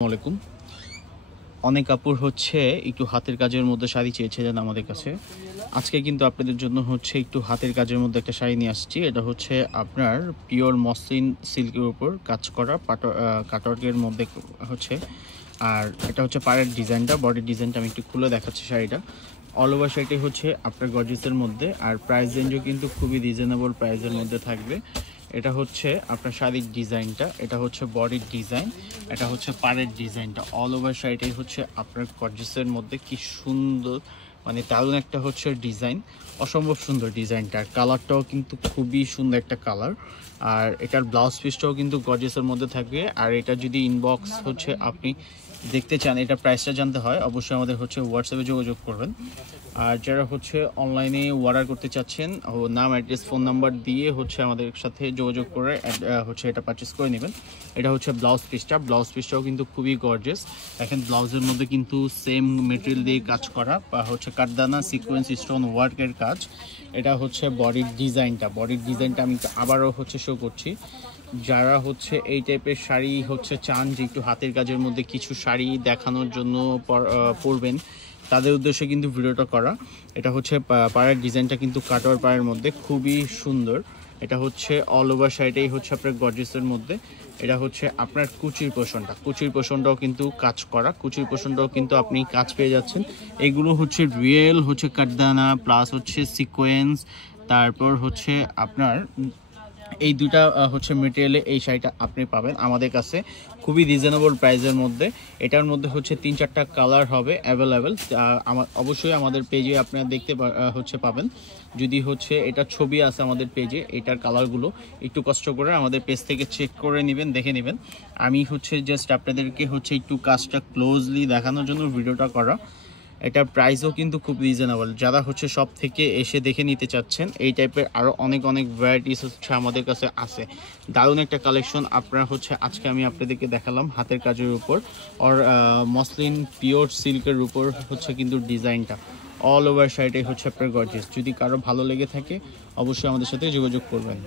আসসালামাইকুম। অনেক কাপড় হচ্ছে একটু হাতের কাজের মধ্যে শাড়ি চেয়েছিলেন আমাদের কাছে। আজকে কিন্তু আপনাদের জন্য হচ্ছে একটু হাতের কাজের মধ্যে একটা শাড়ি নিয়ে আসছি। এটা হচ্ছে আপনার পিওর মসলিন সিল্কের উপর কাজ করা কাটওয়ার্কের মধ্যে হচ্ছে। আর এটা হচ্ছে পাড়ের ডিজাইনটা, বডির ডিজাইনটা আমি একটু খুলে দেখাচ্ছি শাড়িটা। অল ওভার শাড়িটি হচ্ছে আপনার গর্জিসের মধ্যে, আর প্রাইস রেঞ্জও কিন্তু খুবই রিজনেবল প্রাইসের মধ্যে থাকবে। এটা হচ্ছে আপনার শাড়ির ডিজাইনটা, এটা হচ্ছে বডির ডিজাইন, এটা হচ্ছে পাড়ের ডিজাইনটা। অল ওভার শাড়িটাই হচ্ছে আপনার গর্জিসের মধ্যে কি সুন্দর, মানে দারুণ একটা হচ্ছে ডিজাইন, অসম্ভব সুন্দর ডিজাইনটা। আর কালারটাও কিন্তু খুবই সুন্দর একটা কালার। আর এটার ব্লাউজ পিসটাও কিন্তু গর্জিসের মধ্যে থাকবে। আর এটা যদি ইনবক্স হচ্ছে আপনি দেখতে চান, এটা প্রাইসটা জানতে হয়, অবশ্যই আমাদের হচ্ছে হোয়াটসঅ্যাপে যোগাযোগ করবেন। আর যারা হচ্ছে অনলাইনে অর্ডার করতে চাচ্ছেন, নাম অ্যাড্রেস ফোন নাম্বার দিয়ে হচ্ছে আমাদের সাথে যোগাযোগ করে হচ্ছে এটা পারচেস করে নেবেন। এটা হচ্ছে ব্লাউজ পিসটাও কিন্তু খুবই গর্জিয়াস। দেখেন ব্লাউজের মধ্যে কিন্তু সেম মেটেরিয়াল দিয়ে কাজ করা, বা হচ্ছে কাঠদানা সিকোয়েন্স স্টোন ওয়ার্কের কাজ। এটা হচ্ছে বডির ডিজাইনটা আমি আবারও হচ্ছে শো করছি। যারা হচ্ছে এই টাইপের শাড়ি হচ্ছে চান যে একটু হাতের কাজের মধ্যে কিছু শাড়ি দেখানোর জন্য পরবেন, তাদের উদ্দেশ্যে কিন্তু ভিডিওটা করা। এটা হচ্ছে পাড়ের ডিজাইনটা কিন্তু কাটওয়ার পাড়ের মধ্যে খুবই সুন্দর। এটা হচ্ছে অল ওভার শাড়িটাই হচ্ছে আপনার গর্জিসের মধ্যে। এটা হচ্ছে আপনার কুচির পোষণটাও কিন্তু কাজ করা, কুচির পোষণটাও কিন্তু আপনি কাজ পেয়ে যাচ্ছেন। এগুলো হচ্ছে রিয়েল হচ্ছে কাঠদানা প্লাস হচ্ছে সিকোয়েন্স, তারপর হচ্ছে আপনার এই দুটা হচ্ছে মেটেরিয়ালে এই শাড়িটা আপনি পাবেন আমাদের কাছে খুবই রিজনেবল প্রাইসের মধ্যে। এটার মধ্যে হচ্ছে 3-4টা কালার হবে অ্যাভেলেবেল। অবশ্যই আমাদের পেজে আপনারা দেখতে হচ্ছে পাবেন। যদি হচ্ছে এটা ছবি আছে আমাদের পেজে, এটার কালারগুলো একটু কষ্ট করে আমাদের পেজ থেকে চেক করে নেবেন, দেখে নেবেন। আমি হচ্ছে জাস্ট আপনাদেরকে হচ্ছে একটু কাজটা ক্লোজলি দেখানোর জন্য ভিডিওটা করা। এটার প্রাইসও কিন্তু খুব রিজনেবল। যারা হচ্ছে সব থেকে এসে দেখে নিতে চাচ্ছেন, এই টাইপের আরও অনেক ভ্যারাইটিস হচ্ছে আমাদের কাছে আছে। দারুণ একটা কালেকশন আপনারা হচ্ছে আজকে আমি আপনাদেরকে দেখালাম হাতের কাজের উপর, আর মসলিন পিওর সিল্কের উপর হচ্ছে কিন্তু ডিজাইনটা। অল ওভার শাড়িটাই হচ্ছে আপনার গর্জিয়াস। যদি কারো ভালো লেগে থাকে অবশ্যই আমাদের সাথে যোগাযোগ করবেন।